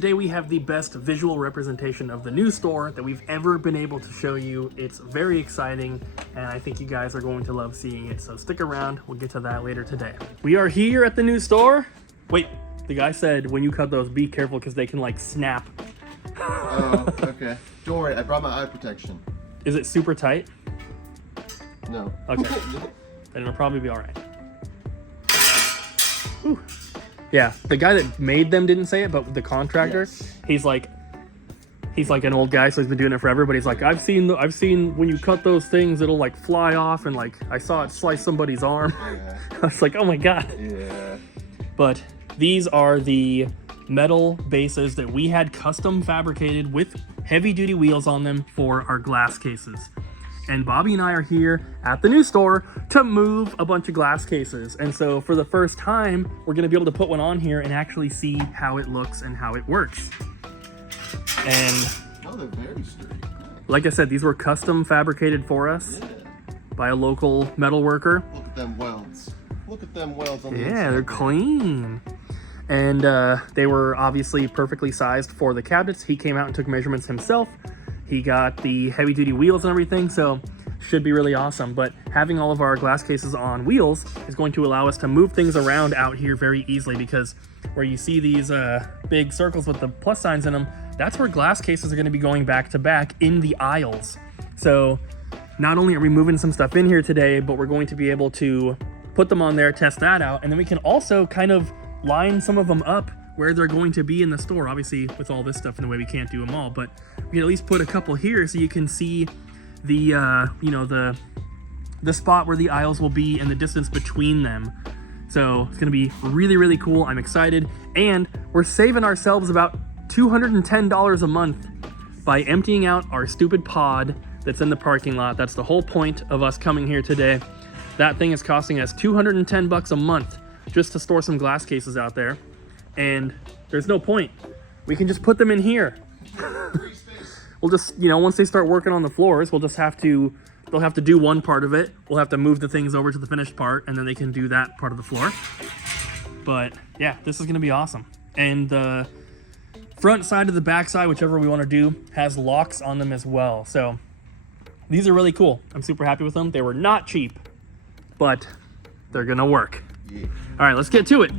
today we have the best visual representation of the new store that we've ever been able to show you. It's very exciting, and I think you guys are going to love seeing it, so stick around. We'll get to that later today. We are here at the new store. Wait, the guy said when you cut those, be careful because they can like snap. Oh, okay. Don't worry, I brought my eye protection. Is it super tight? No. Okay. Then it'll probably be all right. Whew. Yeah, the guy that made them didn't say it, but the contractor, yes. he's like an old guy, so he's been doing it forever. But he's like, I've seen when you cut those things, it'll like fly off, and like I saw it slice somebody's arm. Yeah. I was like, oh my god. Yeah. But these are the metal bases that we had custom fabricated with heavy duty wheels on them for our glass cases. And Bobby and I are here at the new store to move a bunch of glass cases. And so for the first time, we're gonna be able to put one on here and actually see how it looks and how it works. And oh, they're very sturdy. like I said, these were custom fabricated for us by a local metal worker. Look at them welds. Look at them welds on the inside. Yeah, they're clean. And they were obviously perfectly sized for the cabinets. He came out and took measurements himself. He got the heavy duty wheels and everything, so should be really awesome. But having all of our glass cases on wheels is going to allow us to move things around out here very easily, because where you see these big circles with the plus signs in them, that's where glass cases are going to be going back to back in the aisles. So not only are we moving some stuff in here today, but we're going to be able to put them on there, test that out, and then we can also kind of line some of them up where they're going to be in the store. Obviously, with all this stuff in the way, we can't do them all, but we can at least put a couple here so you can see the you know, the spot where the aisles will be and the distance between them. So it's gonna be really, really cool. I'm excited, and we're saving ourselves about $210 a month by emptying out our stupid pod that's in the parking lot. That's the whole point of us coming here today. That thing is costing us 210 bucks a month just to store some glass cases out there. And there's no point. We can just put them in here. We'll just, you know, once they start working on the floors, we'll just have to, they'll have to do one part of it. We'll have to move the things over to the finished part, and then they can do that part of the floor. But yeah, this is gonna be awesome. And the front side to the back side, whichever we wanna do, has locks on them as well. So these are really cool. I'm super happy with them. They were not cheap, but they're gonna work. Yeah. All right, let's get to it.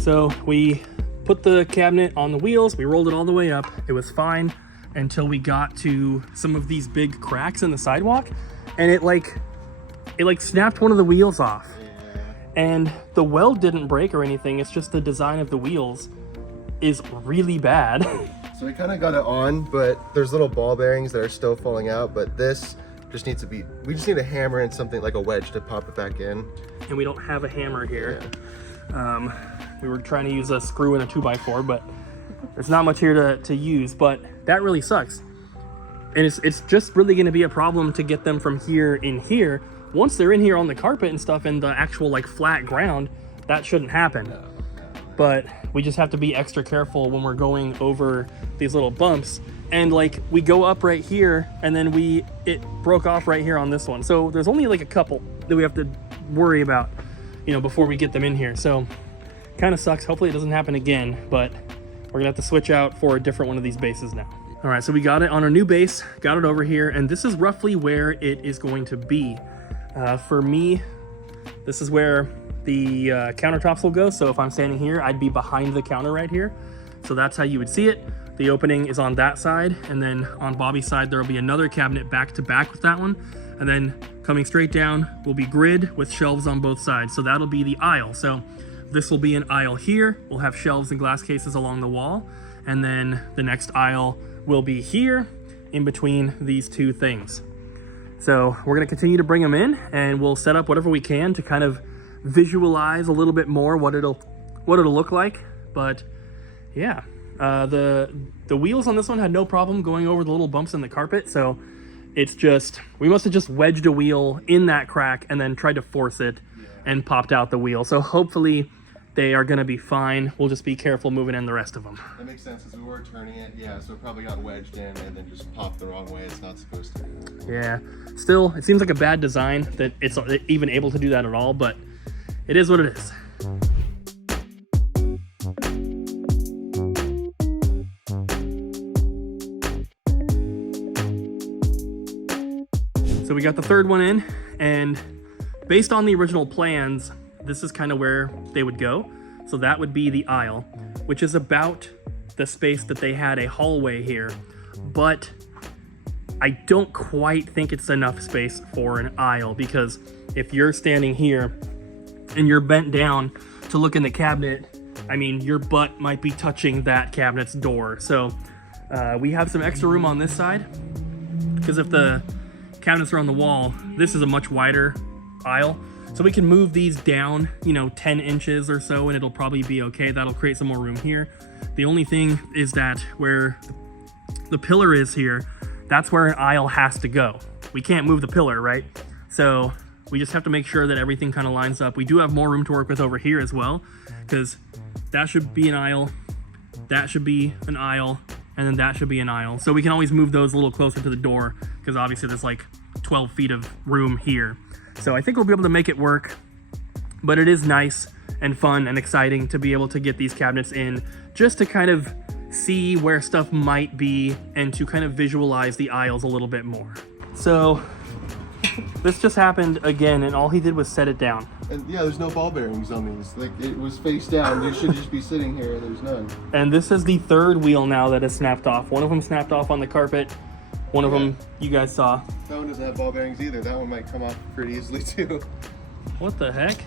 So we put the cabinet on the wheels, we rolled it all the way up. It was fine until we got to some of these big cracks in the sidewalk, and it like snapped one of the wheels off. Yeah. And the weld didn't break or anything, it's just the design of the wheels is really bad. So we kind of got it on, but there's little ball bearings that are still falling out, but this just needs to be, we just need a hammer and something like a wedge to pop it back in. And we don't have a hammer here. Yeah. We were trying to use a screw and a 2x4, but there's not much here to use, but that really sucks. And it's just really gonna be a problem to get them from here in here. Once they're in here on the carpet and stuff and the actual like flat ground, that shouldn't happen. No. But we just have to be extra careful when we're going over these little bumps. And like we go up right here, and then it broke off right here on this one. So there's only like a couple that we have to worry about, you know, before we get them in here. So kind of sucks. Hopefully it doesn't happen again, but we're gonna have to switch out for a different one of these bases now. All right, so we got it on our new base, got it over here, and this is roughly where it is going to be. For me, this is where the countertops will go. So if I'm standing here, I'd be behind the counter right here. So that's how you would see it. The opening is on that side, and then on Bobby's side, there'll be another cabinet back to back with that one. And then coming straight down will be grid with shelves on both sides. So that'll be the aisle. So this will be an aisle here. We'll have shelves and glass cases along the wall. And then the next aisle will be here in between these two things. So we're gonna continue to bring them in, and we'll set up whatever we can to kind of visualize a little bit more what it'll look like. But yeah, the wheels on this one had no problem going over the little bumps in the carpet. So it's just, we must have just wedged a wheel in that crack and then tried to force it and popped out the wheel. So hopefully they are going to be fine. We'll just be careful moving in the rest of them. That makes sense, as we were turning it. Yeah, so it probably got wedged in and then just popped the wrong way. It's not supposed to. Yeah, still, it seems like a bad design that it's even able to do that at all, but it is what it is. So we got the third one in, and based on the original plans, this is kind of where they would go. So that would be the aisle, which is about the space that they had a hallway here, but I don't quite think it's enough space for an aisle, because if you're standing here and you're bent down to look in the cabinet, I mean, your butt might be touching that cabinet's door. So we have some extra room on this side, because if the cabinets are on the wall, this is a much wider aisle. So we can move these down, you know, 10 inches or so, and it'll probably be okay. That'll create some more room here. The only thing is that where the pillar is here, that's where an aisle has to go. We can't move the pillar, right? So we just have to make sure that everything kind of lines up. We do have more room to work with over here as well, because that should be an aisle, that should be an aisle, and then that should be an aisle. So we can always move those a little closer to the door, because obviously there's like 12 feet of room here. So I think we'll be able to make it work, but it is nice and fun and exciting to be able to get these cabinets in, just to kind of see where stuff might be and to kind of visualize the aisles a little bit more. So this just happened again, and all he did was set it down. And yeah, there's no ball bearings on these. Like, it was face down. You should just be sitting here, and there's none. And this is the third wheel now that is snapped off. One of them snapped off on the carpet. One of them you guys saw. That one doesn't have ball bearings either. That one might come off pretty easily too. What the heck?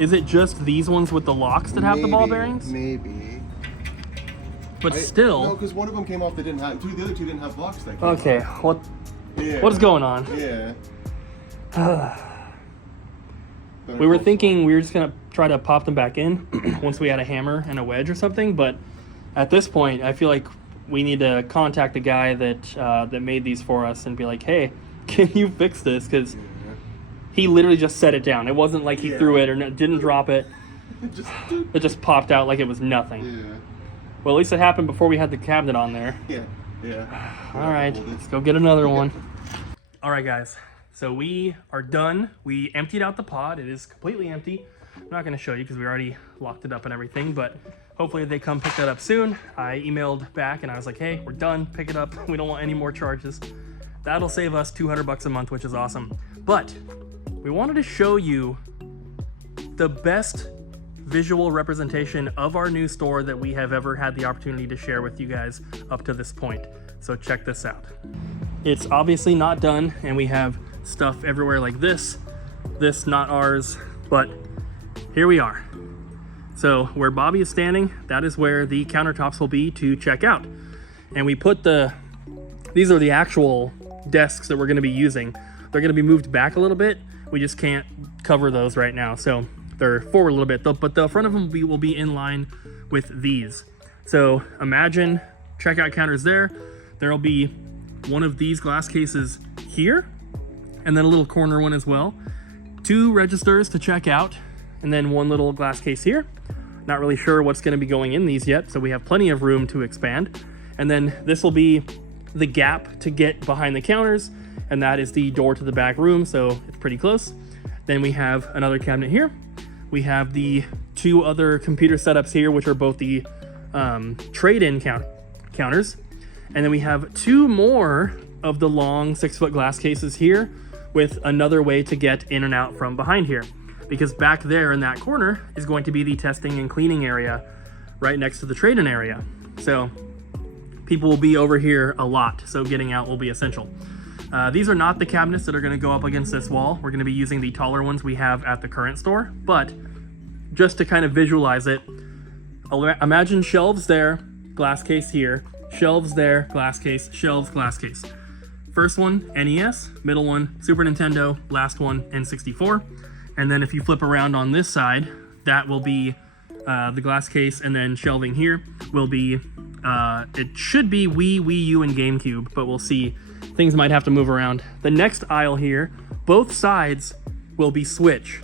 Is it just these ones with the locks that have the ball bearings? Maybe. But still. No, because one of them came off that didn't have. The other two didn't have locks that came Okay, off. what Yeah. is going on? Yeah. We were thinking we were just gonna try to pop them back in once we had a hammer and a wedge or something, but at this point, I feel like we need to contact the guy that that made these for us and be like, hey, can you fix this? Because he literally just set it down. It wasn't like he threw it or didn't drop it. It just popped out like it was nothing. Yeah. Well, at least it happened before we had the cabinet on there. Yeah. Yeah. All right, let's go get another one. All right, guys. So we are done. We emptied out the pod. It is completely empty. I'm not going to show you because we already locked it up and everything, but hopefully they come pick that up soon. I emailed back and I was like, hey, we're done. Pick it up. We don't want any more charges. That'll save us $200 a month, which is awesome. But we wanted to show you the best visual representation of our new store that we have ever had the opportunity to share with you guys up to this point. So check this out. It's obviously not done, and we have stuff everywhere like this. This not ours, but here we are. So where Bobby is standing, that is where the countertops will be to check out. And we put these are the actual desks that we're gonna be using. They're gonna be moved back a little bit. We just can't cover those right now. So they're forward a little bit, but the front of them will be in line with these. So imagine checkout counters there. There'll be one of these glass cases here, and then a little corner one as well. 2 registers to check out, and then 1 little glass case here. Not really sure what's gonna be going in these yet, so we have plenty of room to expand. And then this will be the gap to get behind the counters, and that is the door to the back room, so it's pretty close. Then we have another cabinet here. We have the 2 other computer setups here, which are both the trade-in counters. And then we have 2 more of the long 6-foot glass cases here with another way to get in and out from behind here. Because back there in that corner is going to be the testing and cleaning area right next to the trade-in area. So people will be over here a lot, so getting out will be essential. These are not the cabinets that are going to go up against this wall. We're going to be using the taller ones we have at the current store, but just to kind of visualize it, imagine shelves there, glass case here, shelves there, glass case, shelves, glass case. First one, NES, middle one, Super Nintendo, last one, N64. And then if you flip around on this side, that will be the glass case, and then shelving here will be, it should be Wii, Wii U, and GameCube, but we'll see. Things might have to move around. The next aisle here, both sides will be Switch.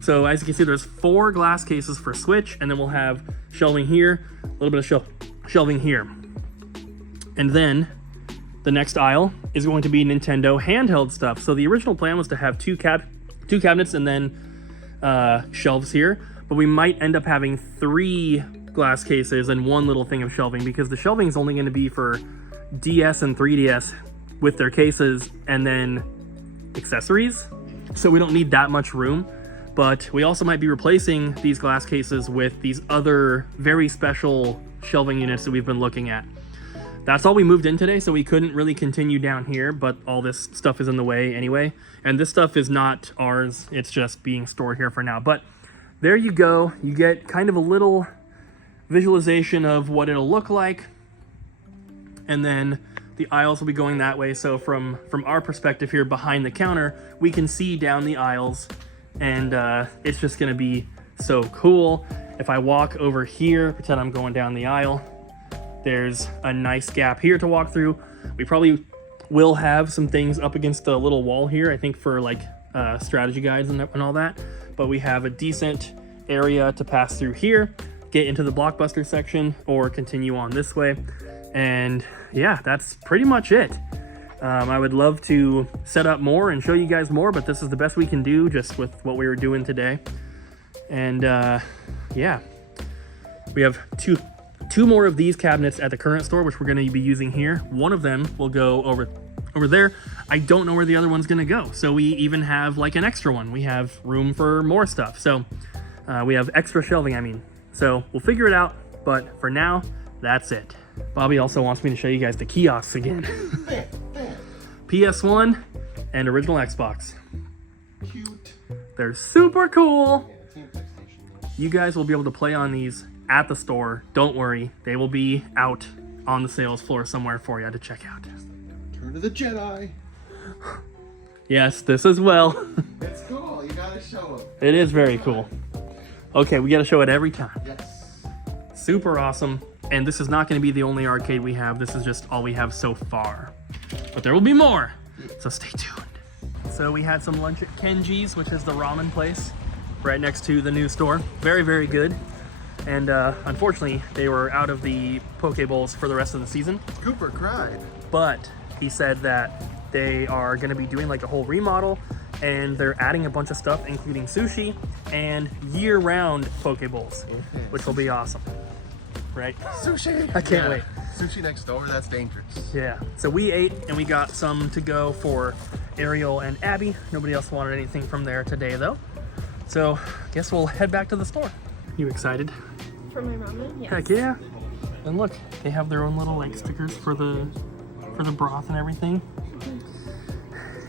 So as you can see, there's 4 glass cases for Switch, and then we'll have shelving here, a little bit of shelving here. And then the next aisle is going to be Nintendo handheld stuff. So the original plan was to have two cabinets and then shelves here, but we might end up having 3 glass cases and 1 little thing of shelving, because the shelving is only going to be for DS and 3DS with their cases and then accessories. So we don't need that much room, but we also might be replacing these glass cases with these other very special shelving units that we've been looking at. That's all we moved in today, so we couldn't really continue down here, but all this stuff is in the way anyway. And this stuff is not ours, it's just being stored here for now. But there you go, you get kind of a little visualization of what it'll look like. And then the aisles will be going that way. So from our perspective here behind the counter, we can see down the aisles, and it's just gonna be so cool. If I walk over here, pretend I'm going down the aisle, there's a nice gap here to walk through. We probably will have some things up against the little wall here, I think for like strategy guides and all that. But we have a decent area to pass through here, get into the Blockbuster section, or continue on this way. And yeah, that's pretty much it. I would love to set up more and show you guys more, but this is the best we can do just with what we were doing today. And yeah, we have two more of these cabinets at the current store, which we're going to be using here. One of them will go over there. I don't know where the other one's going to go. So we even have like an extra one. We have room for more stuff. So we have extra shelving, I mean. So we'll figure it out. But for now, that's it. Bobby also wants me to show you guys the kiosks again. PS1 and original Xbox. Cute. They're super cool. You guys will be able to play on these at the store. Don't worry, they will be out on the sales floor somewhere for you to check out. Turn to the Jedi. Yes, this as well. It's cool. You gotta show them. It is very cool. Okay, we gotta show it every time. Yes. Super awesome. And this is not going to be the only arcade we have. This is just all we have so far. But there will be more, so stay tuned. So we had some lunch at Kenji's, which is the ramen place right next to the new store. Very, very good. And unfortunately, they were out of the Poke Bowls for the rest of the season. Cooper cried. But he said that they are going to be doing like a whole remodel, and they're adding a bunch of stuff, including sushi and year-round Poke Bowls, which will be awesome. Right? Sushi! I can't wait. Sushi next door, that's dangerous. Yeah. So we ate, and we got some to go for Ariel and Abby. Nobody else wanted anything from there today, though. So I guess we'll head back to the store. You excited? For my ramen? Yes. Heck yeah. And look, they have their own little like stickers for the broth and everything.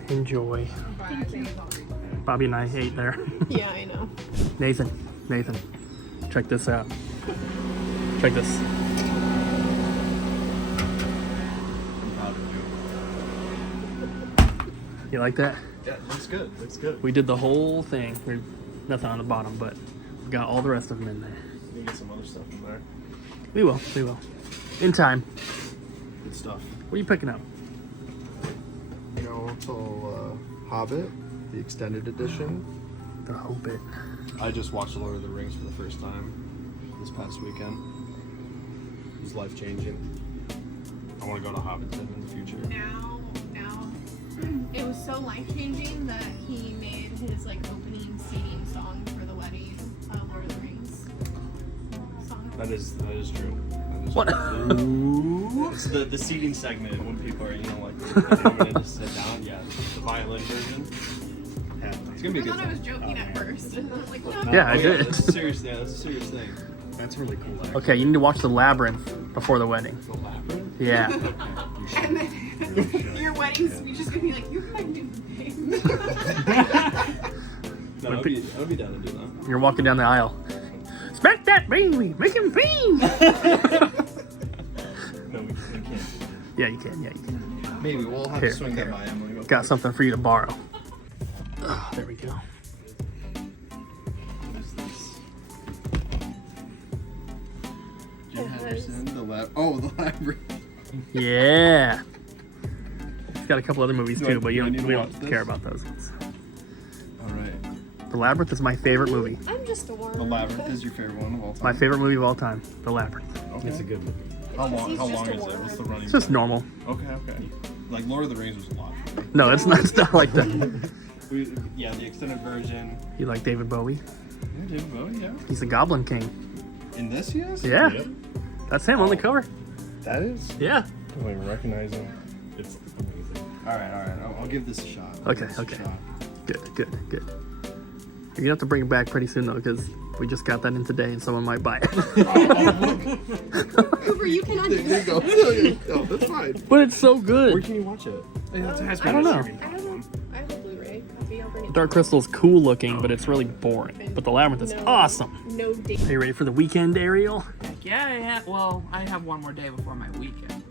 Enjoy. Thank you. Bobby and I ate there. Yeah, I know. Nathan, check this out. Check this. You like that? Yeah, looks good. Looks good. We did the whole thing. There's nothing on the bottom, but we got all the rest of them in there. We can get some other stuff in there. We will. In time. Good stuff. What are you picking up? You know, until Hobbit, the extended edition. The Hobbit. I just watched Lord of the Rings for the first time this past weekend. It was life-changing. I want to go to Hobbiton in the future. Now, it was so life-changing that he made his like opening singing song for the wedding, Lord of the Rings song. That is true. That is What? true. It's the seating segment when people are, like, they want to just sit down. Yeah, the violin version. Yeah, it's gonna be a I good thought I was time. joking at first. And I was like, no. Yeah, I did. That's a serious. Yeah, that's a serious thing. That's really cool. Actually. Okay, you need to watch The Labyrinth before the wedding. The Labyrinth? Yeah. And then your wedding speech is gonna be like, you're my new babe. No, I'd be down to do that. You're walking down the aisle. Smack that baby, make him pee. No, we can't. Yeah, you can. Maybe we'll have Here, to swing that by Emily. Got something for you to borrow. Oh, there we go. What is this? Jim Henderson, the library. Yeah. It's got a couple other movies too, but we do I need don't to watch this? care about those ones. All right. The Labyrinth is my favorite movie. I'm just a worm. The Labyrinth is your favorite one of all time. My favorite movie of all time. The Labyrinth. Okay. It's a good movie. How long? He's How just long a is it? worm. What's the running? It's just time? normal. Okay. Okay. Like Lord of the Rings was a lot. No, it's not like that. Yeah, the extended version. You like David Bowie? Yeah, David Bowie. Yeah. He's the Goblin King. In this, he is. Yeah. Yep. That's him on the cover. That is. Yeah. I don't even recognize him. It's amazing. All right. I'll give this a shot. Okay, okay. Good. You're gonna have to bring it back pretty soon though, because we just got that in today and someone might buy it. Cooper, you cannot do There you that. go. No, that's fine. But it's so Where good. can you watch it? I don't know. I have a Blu-ray copy. I'll bring it. Dark Crystal's cool looking, but it's really boring. But the Labyrinth is No. awesome. No date. Are you ready for the weekend, Ariel? Yeah. Well, I have one more day before my weekend.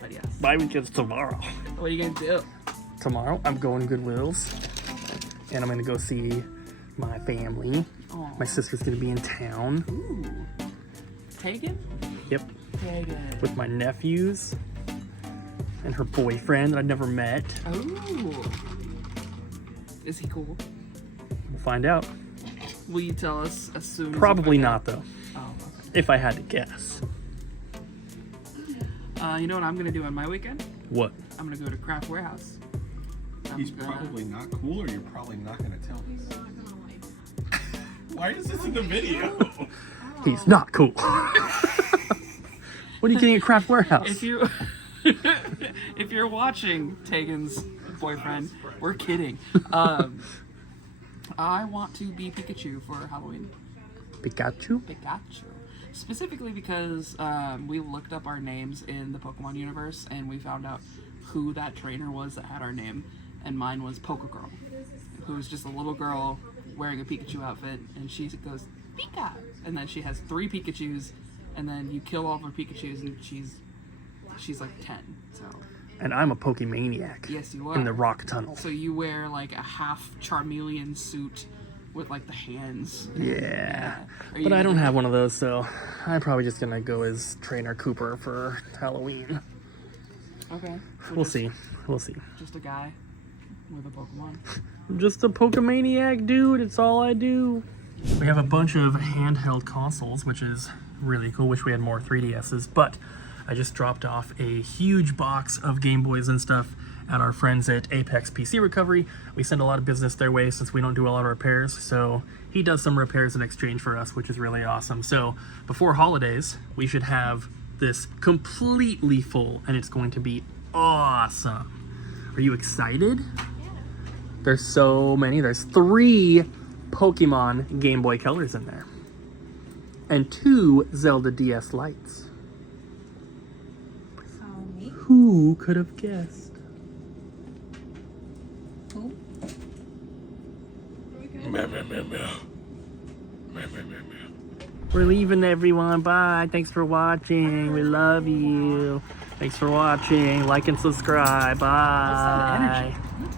But yes. My weekend's tomorrow. What are you gonna do? Tomorrow, I'm going to Goodwill's, and I'm gonna go see my family. Oh. My sister's gonna be in town. Ooh. Tegan? Yep. Tegan. With my nephews and her boyfriend that I've never met. Ooh. Is he cool? We'll find out. Will you tell us as soon as Probably you find not though, out? Oh, if I had to guess. okay. You know what I'm gonna do on my weekend? What? I'm gonna go to Craft Warehouse. He's probably not cool, or you're probably not gonna tell us. Why is this in the video? He's not cool. What are you getting at Craft Warehouse? If you if you're watching Tegan's boyfriend, we're kidding. I want to be Pikachu for Halloween. Pikachu? Pikachu. Specifically because we looked up our names in the Pokemon universe and we found out who that trainer was that had our name, and mine was Poké Girl, who was just a little girl wearing a Pikachu outfit, and she goes Pika, and then she has 3 Pikachus, and then you kill all of her Pikachus, and she's like 10. So And I'm a Pokemaniac. yes, you are. In the rock tunnel. So you wear like a half Charmeleon suit with like the hands. Yeah. Are you But I don't gonna- have one of those, so I'm probably just gonna go as Trainer Cooper for Halloween. Okay. So We'll just- see. We'll see. Just a guy with a Pokemon. I'm just a Pokemaniac, dude. It's all I do. We have a bunch of handheld consoles, which is really cool. Wish we had more 3DSs, but I just dropped off a huge box of Game Boys and stuff at our friends at Apex PC Recovery. We send a lot of business their way since we don't do a lot of repairs, so he does some repairs in exchange for us, which is really awesome. So before holidays, we should have this completely full, and it's going to be awesome. Are you excited? There's so many. There's 3 Pokemon Game Boy Colors in there. And 2 Zelda DS Lights. Who could have guessed? We're leaving, everyone. Bye. Thanks for watching. We love you. Thanks for watching. Like and subscribe. Bye. What's that energy?